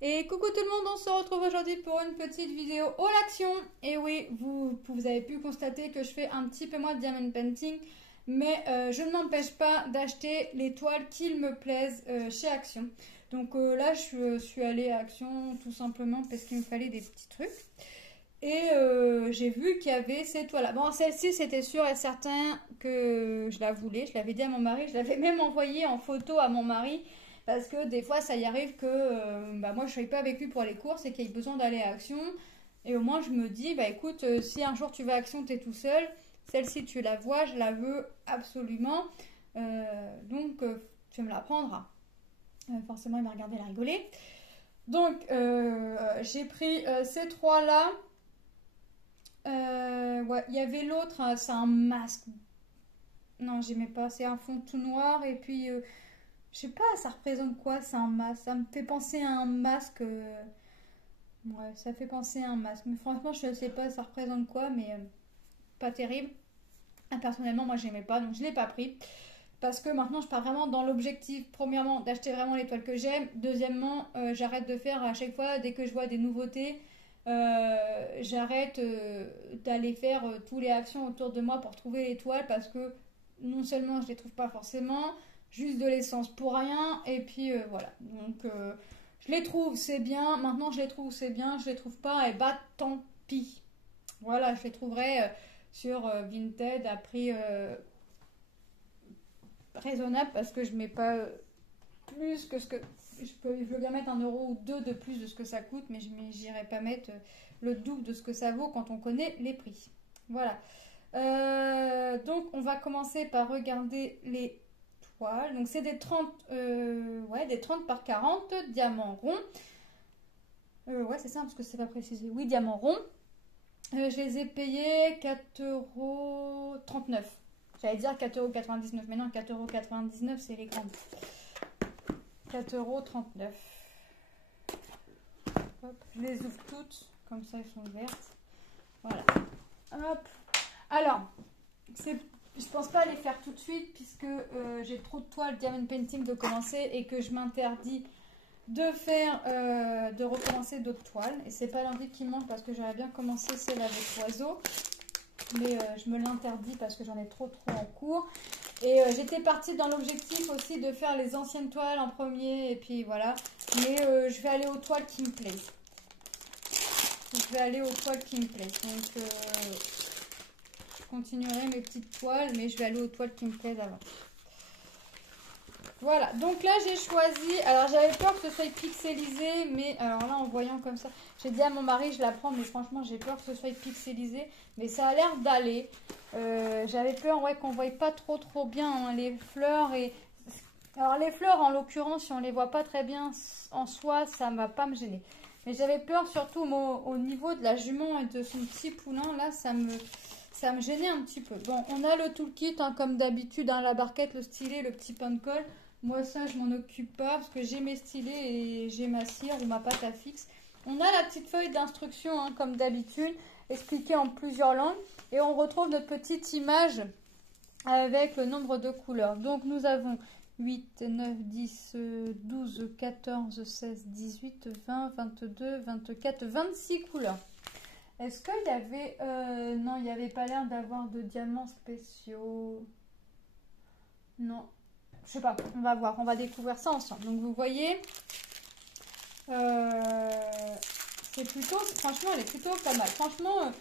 Et coucou tout le monde, on se retrouve aujourd'hui pour une petite vidéo haul action. Et oui, vous avez pu constater que je fais un petit peu moins de diamond painting, mais je ne m'empêche pas d'acheter les toiles qui me plaisent chez Action. Donc là, je suis allée à Action tout simplement parce qu'il me fallait des petits trucs. Et j'ai vu qu'il y avait ces toiles-là. Bon, celle-ci, c'était sûr et certain que je la voulais. Je l'avais dit à mon mari, je l'avais même envoyée en photo à mon mari. Parce que des fois, ça y arrive que moi, je ne suis pas avec lui pour les courses et qu'il y ait besoin d'aller à Action. Et au moins, je me dis, bah écoute, si un jour tu vas à Action, tu es tout seul, celle-ci, tu la vois, je la veux absolument. Donc, tu me la prendras. Forcément, il m'a regardé, il a rigolé. Donc, j'ai pris ces trois-là. Ouais, il y avait l'autre, hein, c'est un masque. Non, j'aimais pas, c'est un fond tout noir et puis je sais pas, ça représente quoi? C'est un masque. Ça me fait penser à un masque. Ouais, ça fait penser à un masque. Mais franchement, je ne sais pas, ça représente quoi, mais pas terrible. Ah, personnellement, moi, j'aimais pas, donc je l'ai pas pris. Parce que maintenant, je pars vraiment dans l'objectif, premièrement, d'acheter vraiment les toiles que j'aime. Deuxièmement, j'arrête de faire à chaque fois, dès que je vois des nouveautés, j'arrête d'aller faire tous les actions autour de moi pour trouver les toiles parce que non seulement je les trouve pas forcément, juste de l'essence pour rien, et puis voilà. Donc je les trouve, c'est bien. Maintenant, je les trouve, c'est bien. Je les trouve pas, et bah tant pis. Voilà, je les trouverai sur Vinted à prix raisonnable parce que je mets pas plus que ce que je veux bien mettre 1 € ou 2 de plus de ce que ça coûte, mais j'irai pas mettre le double de ce que ça vaut quand on connaît les prix. Voilà. Donc on va commencer par regarder les toiles. Donc c'est des 30 des 30 par 40 diamants ronds. Ouais, c'est ça parce que c'est pas précisé. Oui, diamants ronds. Je les ai payés 4,39 €. J'allais dire 4,99 €, mais non, 4,99 € c'est les grandes. 4,39 €. Hop, je les ouvre toutes, comme ça elles sont ouvertes. Voilà. Hop. Alors, je pense pas les faire tout de suite puisque j'ai trop de toiles diamond painting de commencer et que je m'interdis de recommencer d'autres toiles. Et c'est pas l'envie qui manque parce que j'aurais bien commencé celle avec oiseau. Mais je me l'interdis parce que j'en ai trop en cours. Et j'étais partie dans l'objectif aussi de faire les anciennes toiles en premier. Et puis voilà. Mais je vais aller aux toiles qui me plaisent. Je vais aller aux toiles qui me plaisent. Donc je continuerai mes petites toiles. Mais je vais aller aux toiles qui me plaisent avant. Voilà, donc là j'ai choisi, alors j'avais peur que ce soit pixelisé, mais alors là en voyant comme ça, j'ai dit à mon mari je la prends, mais franchement j'ai peur que ce soit pixelisé, mais ça a l'air d'aller. J'avais peur qu'on ne voie pas trop bien hein, les fleurs, et alors les fleurs en l'occurrence si on les voit pas très bien en soi, ça ne va pas me gêner. Mais j'avais peur surtout au niveau de la jument et de son petit poulain, là ça me gênait un petit peu. Bon, on a le toolkit hein, comme d'habitude, hein, la barquette, le stylet, le petit pain de colle. Moi, ça, je m'en occupe pas parce que j'ai mes stylets et j'ai ma cire ou ma pâte à fixe. On a la petite feuille d'instruction, hein, comme d'habitude, expliquée en plusieurs langues. Et on retrouve notre petite image avec le nombre de couleurs. Donc, nous avons 8, 9, 10, 12, 14, 16, 18, 20, 22, 24, 26 couleurs. Est-ce qu'il y avait... non, il n'y avait pas l'air d'avoir de diamants spéciaux. Non. Je sais pas, on va voir, on va découvrir ça ensemble. Donc vous voyez, c'est plutôt, franchement, elle est plutôt pas mal. Franchement,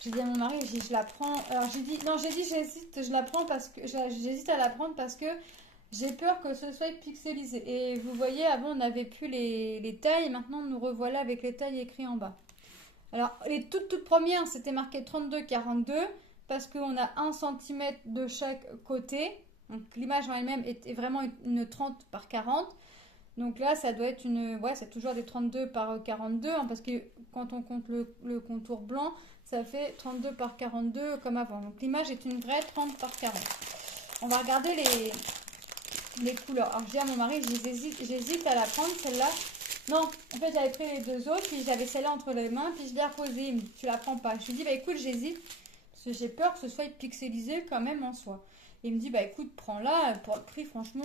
j'ai dit à mon mari, je la prends. Alors j'ai dit, non, j'ai dit j'hésite, je la prends parce que j'hésite à la prendre parce que j'ai peur que ce soit pixelisé. Et vous voyez, avant on n'avait plus les tailles, maintenant nous revoilà avec les tailles écrites en bas. Alors les toutes premières, c'était marqué 32-42 parce qu'on a 1 cm de chaque côté. Donc l'image en elle-même est vraiment une 30 par 40. Donc là, ça doit être une... Ouais, c'est toujours des 32 par 42. Hein, parce que quand on compte le contour blanc, ça fait 32 par 42 comme avant. Donc l'image est une vraie 30 par 40. On va regarder les couleurs. Alors je dis à mon mari, j'hésite à la prendre celle-là. Non, en fait j'avais pris les deux autres. Puis j'avais celle-là entre les mains. Puis je l'ai reposée. Il me dit, tu la prends pas. Je lui dis, bah écoute, j'hésite. Parce que j'ai peur que ce soit pixelisé quand même en soi. Et il me dit, bah écoute, prends-la, pour le prix, franchement.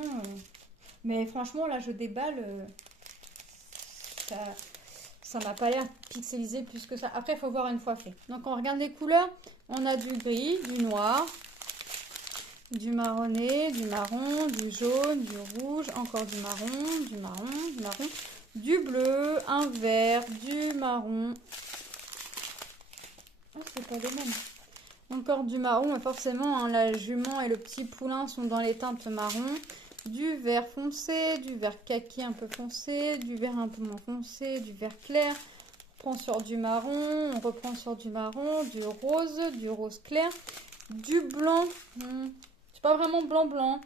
Mais franchement, là, je déballe. ça m'a pas l'air pixelisé plus que ça. Après, il faut voir une fois fait. Donc, on regarde les couleurs. On a du gris, du noir, du marronné, du marron, du jaune, du rouge, encore du marron, du marron, du marron, du bleu, un vert, du marron. Oh, c'est pas les mêmes. Encore du marron, mais forcément, hein, la jument et le petit poulain sont dans les teintes marron. Du vert foncé, du vert kaki un peu foncé, du vert un peu moins foncé, du vert clair. On reprend sur du marron, on reprend sur du marron, du rose clair, du blanc. C'est pas vraiment blanc.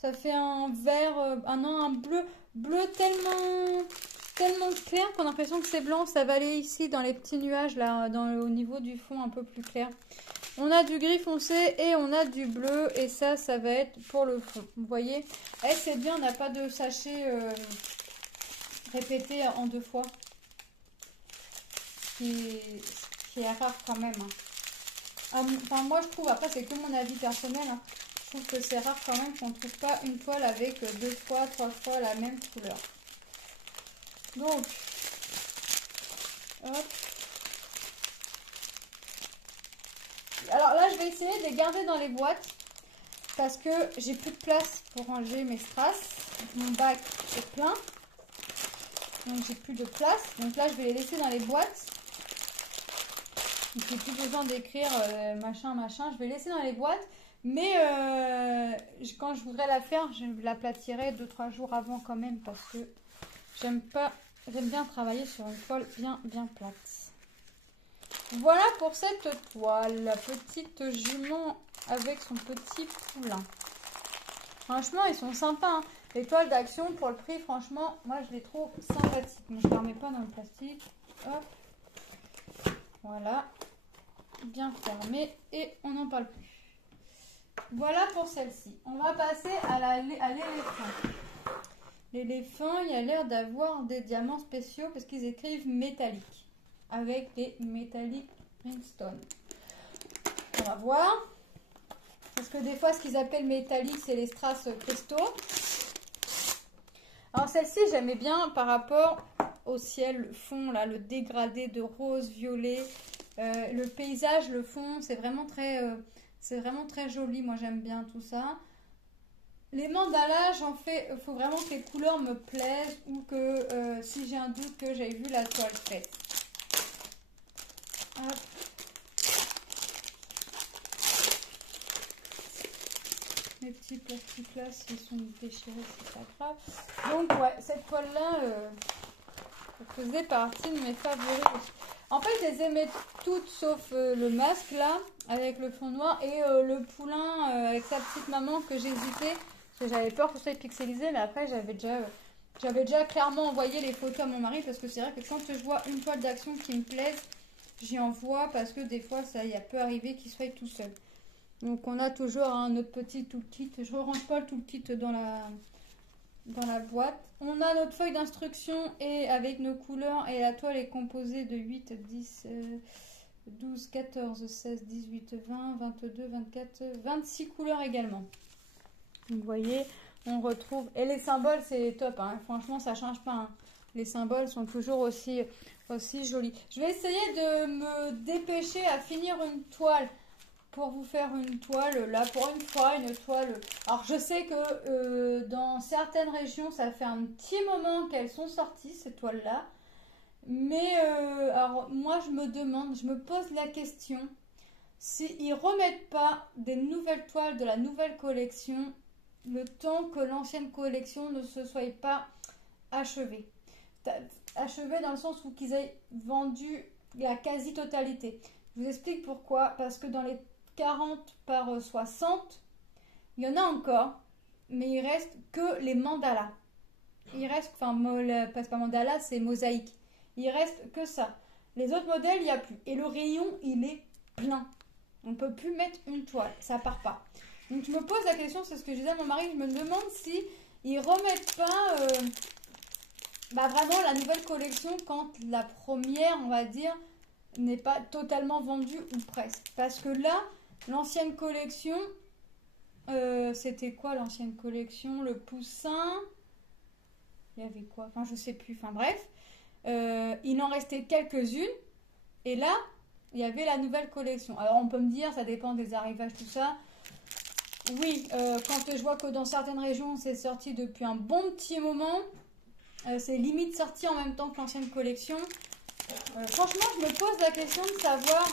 Ça fait un vert, un bleu tellement clair qu'on a l'impression que c'est blanc. Ça va aller ici dans les petits nuages là, au niveau du fond un peu plus clair. On a du gris foncé et on a du bleu et ça va être pour le fond. Vous voyez, c'est bien, on n'a pas de sachet répété en 2 fois. Qui est rare quand même. Enfin, moi je trouve, après c'est que mon avis personnel, hein. Je trouve que c'est rare quand même qu'on ne trouve pas une toile avec 2 fois, 3 fois la même couleur. Donc, hop. Alors là, je vais essayer de les garder dans les boîtes parce que j'ai plus de place pour ranger mes strass. Mon bac est plein, donc j'ai plus de place. Donc là, je vais les laisser dans les boîtes. J'ai plus besoin d'écrire machin. Je vais laisser dans les boîtes. Mais quand je voudrais la faire, je l'aplatirai 2-3 jours avant quand même parce que j'aime bien travailler sur une toile bien plate. Voilà pour cette toile, la petite jument avec son petit poulain. Franchement, ils sont sympas, hein. Les toiles d'action pour le prix, franchement, moi je les trouve sympathiques. Mais je ne les remets pas dans le plastique. Hop. Voilà. Bien fermé et on n'en parle plus. Voilà pour celle-ci. On va passer à l'éléphant. L'éléphant, il a l'air d'avoir des diamants spéciaux parce qu'ils écrivent métallique. Avec des métalliques Princeton. On va voir. Parce que des fois, ce qu'ils appellent métallique, c'est les strass cristaux. Alors celle-ci, j'aimais bien par rapport au ciel, le fond, là, le dégradé de rose, violet. Le paysage, le fond, c'est vraiment très joli. Moi, j'aime bien tout ça. Les mandalas, j'en fais, il faut vraiment que les couleurs me plaisent ou que si j'ai un doute que j'ai vu la toile faite. Hop. Les petits plastiques là, s'ils sont déchirés, c'est pas grave. Donc ouais, cette toile là faisait partie de mes favoris. En fait, je les aimais toutes sauf le masque là, avec le fond noir, et le poulain avec sa petite maman que j'hésitais, parce que j'avais peur que ce soit pixelisé, mais après j'avais déjà clairement envoyé les photos à mon mari, parce que c'est vrai que quand je vois une toile d'action qui me plaise, j'y envoie, parce que des fois, ça y a peut arriver qu'il soit tout seul. Donc on a toujours notre petit toolkit. Je ne range pas le toolkit dans la boîte. On a notre feuille d'instruction et avec nos couleurs, et la toile est composée de 8, 10, 12, 14, 16, 18, 20, 22, 24, 26 couleurs également. Vous voyez, on retrouve... Et les symboles, c'est top, hein. Franchement, ça ne change pas, hein. Les symboles sont toujours aussi jolis. Je vais essayer de me dépêcher à finir une toile pour vous faire une toile, là pour une fois, une toile. Alors je sais que dans certaines régions, ça fait un petit moment qu'elles sont sorties, ces toiles-là. Mais alors moi je me pose la question, s'ils remettent pas des nouvelles toiles de la nouvelle collection, le temps que l'ancienne collection ne se soit pas achevée. Achevée dans le sens où qu'ils aient vendu la quasi-totalité. Je vous explique pourquoi. Parce que dans les 40 par 60, il y en a encore, mais il reste que les mandalas. Il reste, pas mandala, c'est mosaïque. Il reste que ça. Les autres modèles, il n'y a plus. Et le rayon, il est plein. On ne peut plus mettre une toile, ça part pas. Donc je me pose la question, c'est ce que je disais à mon mari, je me demande si ils remettent pas vraiment la nouvelle collection quand la première, on va dire, n'est pas totalement vendue ou presque. Parce que là, l'ancienne collection, c'était quoi l'ancienne collection? Le poussin, il y avait quoi? Enfin, je sais plus. Enfin, bref. Il en restait quelques-unes. Et là, il y avait la nouvelle collection. Alors, on peut me dire, ça dépend des arrivages, tout ça. Oui, quand je vois que dans certaines régions, c'est sorti depuis un bon petit moment. C'est limite sorti en même temps que l'ancienne collection. Franchement, je me pose la question de savoir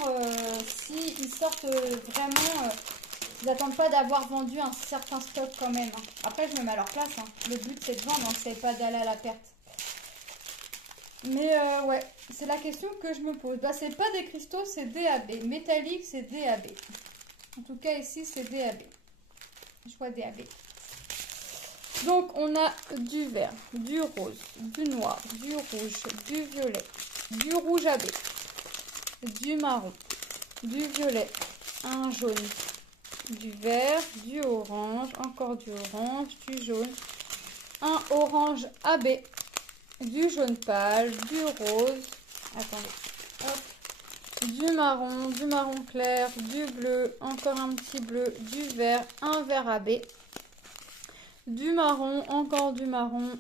s'ils sortent vraiment... ils n'attendent pas d'avoir vendu un certain stock quand même. Hein. Après, je me mets à leur place. Hein. Le but, c'est de vendre, hein, c'est pas d'aller à la perte. Mais ouais, c'est la question que je me pose. Bah, c'est pas des cristaux, c'est DAB. Métallique, c'est DAB. En tout cas, ici, c'est DAB. Je vois DAB. Donc, on a du vert, du rose, du noir, du rouge, du violet, du rouge AB, du marron, du violet, un jaune, du vert, du orange, encore du orange, du jaune, un orange AB, du jaune pâle, du rose, attendez, hop, du marron clair, du bleu, encore un petit bleu, du vert, un vert AB, du marron, encore du marron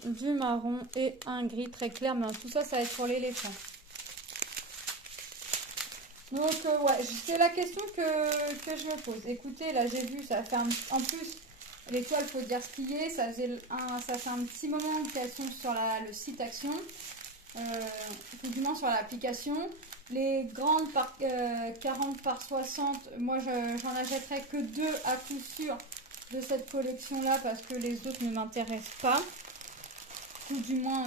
et un gris très clair. Mais tout ça, ça va être pour l'éléphant. Donc, ouais, c'est la question que je me pose. Écoutez, là, j'ai vu, ça fait en plus, les toiles, faut dire ce qu'il y est. Ça fait un petit moment qu'elles sont sur le site Action. Du moins sur l'application. Les grandes par 40 par 60, moi, j'en achèterai que 2 à coup sûr de cette collection là parce que les autres ne m'intéressent pas, ou du moins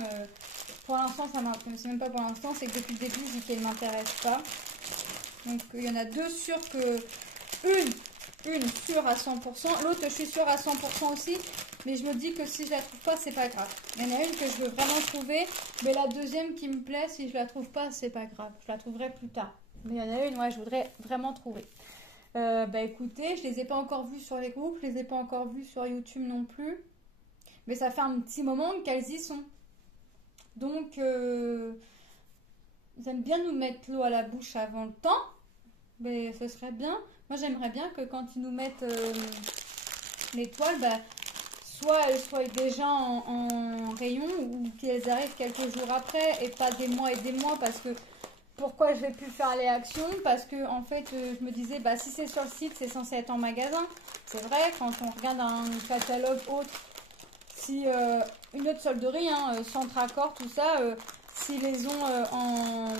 pour l'instant ça m'intéresse, c'est même pas pour l'instant, c'est que depuis le début je dis qu'elles ne m'intéressent pas. Donc il y en a 2 sûres, que une sûre à 100%, l'autre je suis sûre à 100% aussi, mais je me dis que si je la trouve pas c'est pas grave. Il y en a une que je veux vraiment trouver, mais la deuxième qui me plaît, si je la trouve pas c'est pas grave, je la trouverai plus tard. Mais il y en a une, ouais, je voudrais vraiment trouver. Bah écoutez, je les ai pas encore vues sur les groupes, je les ai pas encore vues sur YouTube non plus. Mais ça fait un petit moment qu'elles y sont. Donc, ils aiment bien nous mettre l'eau à la bouche avant le temps. Mais ce serait bien. Moi, j'aimerais bien que quand ils nous mettent les toiles, bah, soit elles soient déjà en rayon ou qu'elles arrivent quelques jours après et pas des mois et des mois parce que... Pourquoi je vais plus faire les actions? Parce que en fait, je me disais, bah si c'est sur le site, c'est censé être en magasin. C'est vrai, quand on regarde un catalogue autre, si une autre solderie, hein, Centre Accord, tout ça, s'ils les ont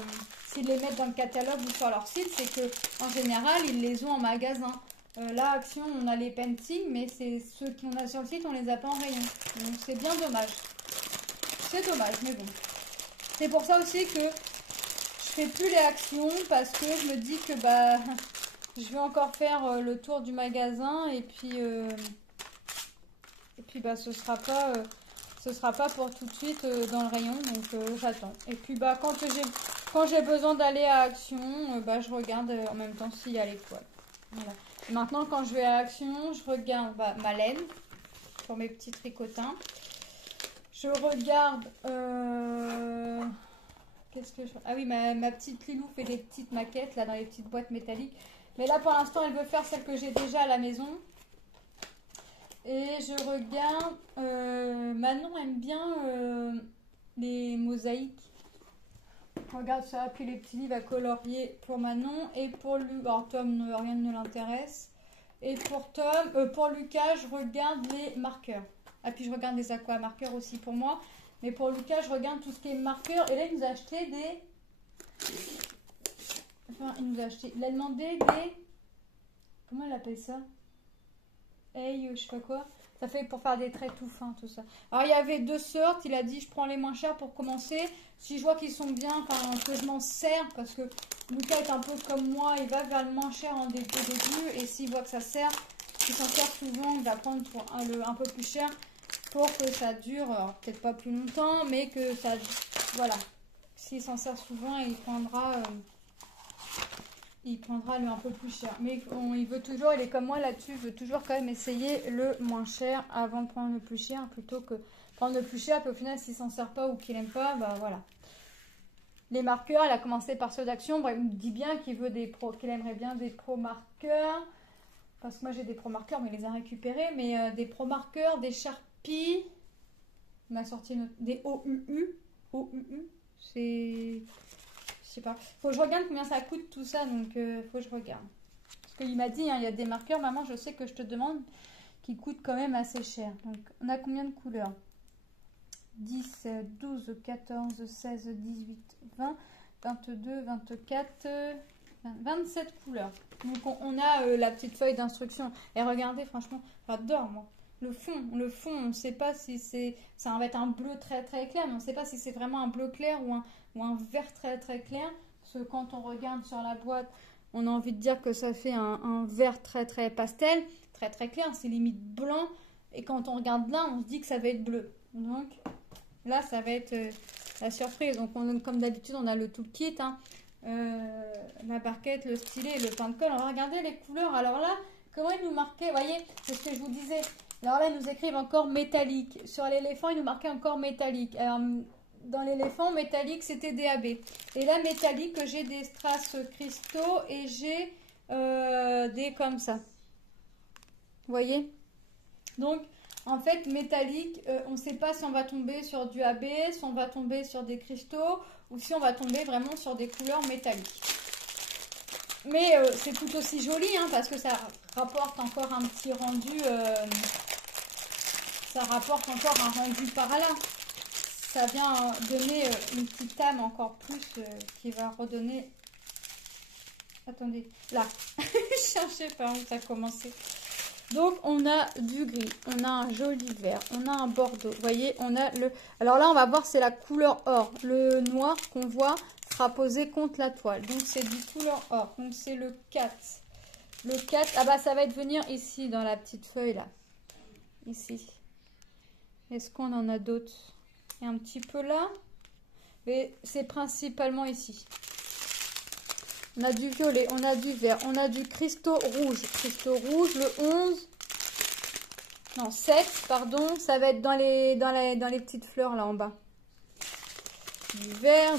s'ils les mettent dans le catalogue ou sur leur site, c'est que en général, ils les ont en magasin. Là, Action, on a les paintings, mais c'est ceux qu'on a sur le site, on les a pas en rayon. Donc c'est bien dommage. C'est dommage, mais bon. C'est pour ça aussi que je fais plus les actions parce que je me dis que bah je vais encore faire le tour du magasin et puis bah ce sera pas pour tout de suite dans le rayon, donc j'attends. Et puis bah quand j'ai besoin d'aller à Action, bah je regarde en même temps s'il y a les toiles. Voilà. Et maintenant quand je vais à Action, je regarde ma laine pour mes petits tricotins. Je regarde qu'est-ce que je... Ah oui, ma petite Lilou fait des petites maquettes là dans les petites boîtes métalliques. Mais là pour l'instant elle veut faire celle que j'ai déjà à la maison. Et je regarde... Manon aime bien les mosaïques. Regarde ça, puis les petits livres à colorier pour Manon. Et pour Lucas, alors Tom, rien ne l'intéresse. Et pour pour Lucas, je regarde les marqueurs. Ah puis je regarde les aquamarqueurs aussi pour moi. Mais pour Lucas, je regarde tout ce qui est marqueur. Et là, il nous a acheté des... Enfin, il a demandé des... Comment elle appelle ça? Hey, je sais pas quoi. Ça fait pour faire des traits tout fins, tout ça. Alors, il y avait 2 sortes. Il a dit, je prends les moins chers pour commencer. Si je vois qu'ils sont bien, enfin, que je m'en sers, parce que Lucas est un peu comme moi, il va vers le moins cher en début. Et s'il voit que ça sert, il s'en sert souvent, il va prendre pour un peu plus cher. Pour que ça dure, peut-être pas plus longtemps, mais que ça... Voilà. S'il s'en sert souvent, il prendra le un peu plus cher. Mais il veut toujours, il est comme moi là-dessus, il veut toujours quand même essayer le moins cher avant de prendre le plus cher, plutôt que prendre le plus cher, puis au final, s'il s'en sert pas ou qu'il aime pas, bah voilà. Les marqueurs, elle a commencé par ceux d'Action. Bon, il me dit bien qu'il aimerait bien des pro marqueurs. Parce que moi j'ai des pro marqueurs, mais il les a récupérés. Mais des pro marqueurs, des Sharpie. On a sorti des OUU. OUU, c'est... Je sais pas. Faut que je regarde combien ça coûte tout ça, donc faut que je regarde. Parce qu'il m'a dit, hein, il y a des marqueurs, maman, je sais que je te demande, qui coûtent quand même assez cher. Donc, on a combien de couleurs? 10, 12, 14, 16, 18, 20, 22, 24, 27 couleurs. Donc, on a la petite feuille d'instruction. Et regardez, franchement, j'adore, moi. Le fond, on ne sait pas si c'est... Ça va être un bleu très très clair, mais on ne sait pas si c'est vraiment un bleu clair ou un vert très très clair. Parce que quand on regarde sur la boîte, on a envie de dire que ça fait un vert très très pastel, très très clair, c'est limite blanc. Et quand on regarde là, on se dit que ça va être bleu. Donc là, ça va être la surprise. Donc comme d'habitude, on a le toolkit, hein, la barquette, le stylet et le pain de colle. On va regarder les couleurs. Alors là, comment ils nous marquaient, vous voyez, c'est ce que je vous disais. Alors là, ils nous écrivent encore métallique. Sur l'éléphant, ils nous marquaient encore métallique. Alors, dans l'éléphant, métallique, c'était DAB. Et là, métallique, j'ai des strass cristaux et j'ai des comme ça. Vous voyez? Donc, en fait, métallique, on ne sait pas si on va tomber sur du AB, si on va tomber sur des cristaux ou si on va tomber vraiment sur des couleurs métalliques. Mais c'est tout aussi joli, hein, parce que ça rapporte encore un petit rendu... ça rapporte encore un rendu par là. Ça vient donner une petite âme encore plus qui va redonner... Attendez, là. Je cherchais par où ça a commencé. Donc, on a du gris, on a un joli vert, on a un bordeaux. Vous voyez, on a le... Alors là, on va voir, c'est la couleur or. Le noir qu'on voit sera posé contre la toile. Donc, c'est du couleur or. Donc, c'est le 4. Le 4, ah bah, ça va être venir ici, dans la petite feuille, là. Ici. Est-ce qu'on en a d'autres? Et un petit peu là. Mais c'est principalement ici. On a du violet, on a du vert, on a du cristaux rouge. Cristaux rouge, le 11. Non, 7, pardon. Ça va être dans les petites fleurs là en bas. Du vert,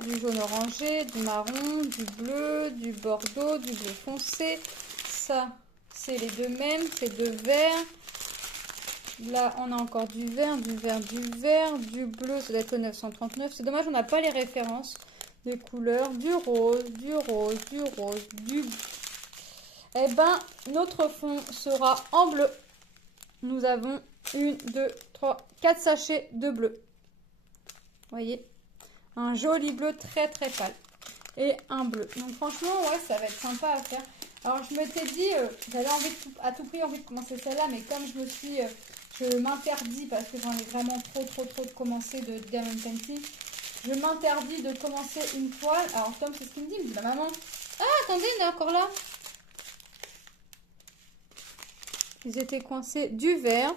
du jaune orangé, du marron, du bleu, du bordeaux, du bleu foncé. Ça, c'est les deux mêmes, c'est deux verts. Là, on a encore du vert, du bleu, ça doit être le 939. C'est dommage, on n'a pas les références des couleurs, du rose. Eh ben, notre fond sera en bleu. Nous avons 1, 2, 3, 4 sachets de bleu. Vous voyez, un joli bleu très très pâle. Et un bleu. Donc franchement, ouais, ça va être sympa à faire. Alors, je m'étais dit, j'avais envie à tout prix envie de commencer celle-là, mais comme je me suis... je m'interdis, parce que j'en ai vraiment trop de commencer de Diamond Painting. Je m'interdis de commencer une toile. Alors Tom, c'est ce qu'il me dit. Il me dit, bah, maman. Ah, attendez, il est encore là. Ils étaient coincés du vert,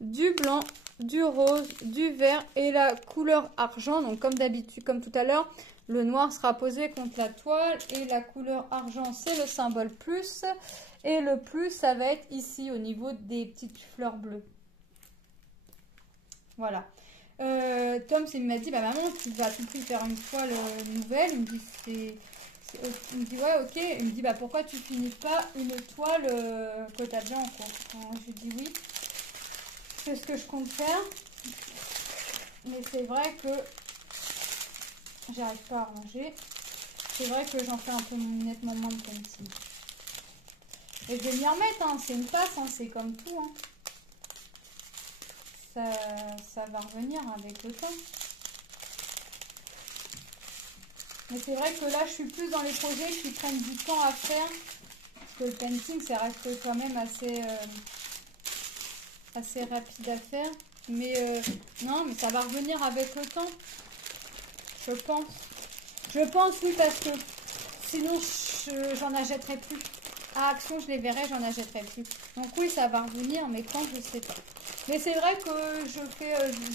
du blanc, du rose, du vert et la couleur argent. Donc comme d'habitude, comme tout à l'heure, le noir sera posé contre la toile. Et la couleur argent, c'est le symbole plus. Et le plus, ça va être ici, au niveau des petites fleurs bleues. Voilà. Tom, il m'a dit, bah maman, tu vas à tout prix faire une toile nouvelle. Il me dit, il me dit, ouais, ok. Il me dit, bah pourquoi tu finis pas une toile que tu as déjà en cours? Je lui dis oui. C'est ce que je compte faire. Mais c'est vrai que j'arrive pas à ranger. C'est vrai que j'en fais un peu nettement moins de painting. Et je vais m'y remettre, hein. C'est une passe, hein. C'est comme tout, hein. Ça va revenir avec le temps. Mais c'est vrai que là, je suis plus dans les projets qui prennent du temps à faire. Parce que le painting, ça reste quand même assez rapide à faire. Mais non, mais ça va revenir avec le temps. Je pense. Je pense, oui, parce que sinon, j'en achèterai plus. À Action, je les verrai, j'en achèterai plus. Donc oui, ça va revenir, mais quand, je sais pas. Mais c'est vrai que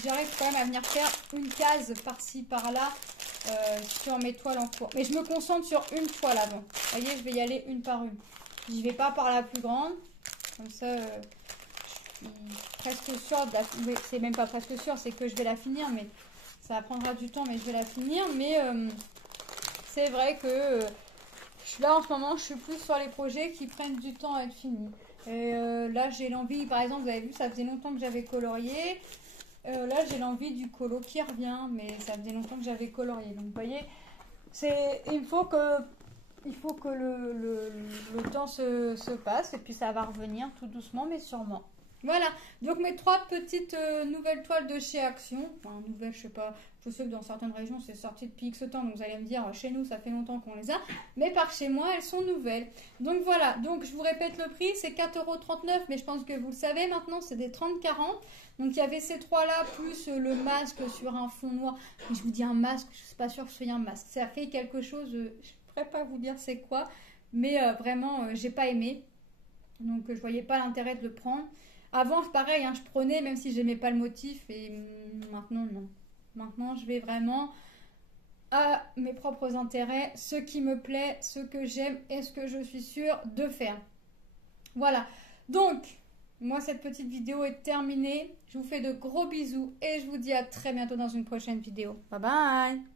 j'arrive quand même à venir faire une case par-ci, par-là sur mes toiles en cours. Mais je me concentre sur une toile avant. Vous voyez, je vais y aller une par une. Je vais pas par la plus grande. Comme ça, je suis presque sûre de la... C'est même pas presque sûre, c'est que je vais la finir. Mais ça prendra du temps, mais je vais la finir. Mais c'est vrai que là, en ce moment, je suis plus sur les projets qui prennent du temps à être finis. Et là, j'ai l'envie, par exemple, vous avez vu, ça faisait longtemps que j'avais colorié. Là, j'ai l'envie du colo qui revient, mais ça faisait longtemps que j'avais colorié. Donc, vous voyez, il faut que le temps se passe et puis ça va revenir tout doucement, mais sûrement. Voilà, donc mes 3 petites nouvelles toiles de chez Action. Enfin, nouvelles, je sais pas, je sais que dans certaines régions c'est sorti depuis X temps, donc vous allez me dire, chez nous ça fait longtemps qu'on les a, mais par chez moi elles sont nouvelles. Donc voilà, donc je vous répète le prix, c'est 4,39 €, mais je pense que vous le savez maintenant, c'est des 30-40. Donc il y avait ces 3 là, plus le masque sur un fond noir. Et je vous dis un masque, je suis pas sûre que ce soit un masque. Ça fait quelque chose, je ne pourrais pas vous dire c'est quoi, mais vraiment, j'ai pas aimé. Donc je voyais pas l'intérêt de le prendre. Avant, c'est pareil, hein, je prenais même si j'aimais pas le motif, et maintenant, non. Maintenant, je vais vraiment à mes propres intérêts, ce qui me plaît, ce que j'aime et ce que je suis sûre de faire. Voilà. Donc, moi, cette petite vidéo est terminée. Je vous fais de gros bisous et je vous dis à très bientôt dans une prochaine vidéo. Bye bye!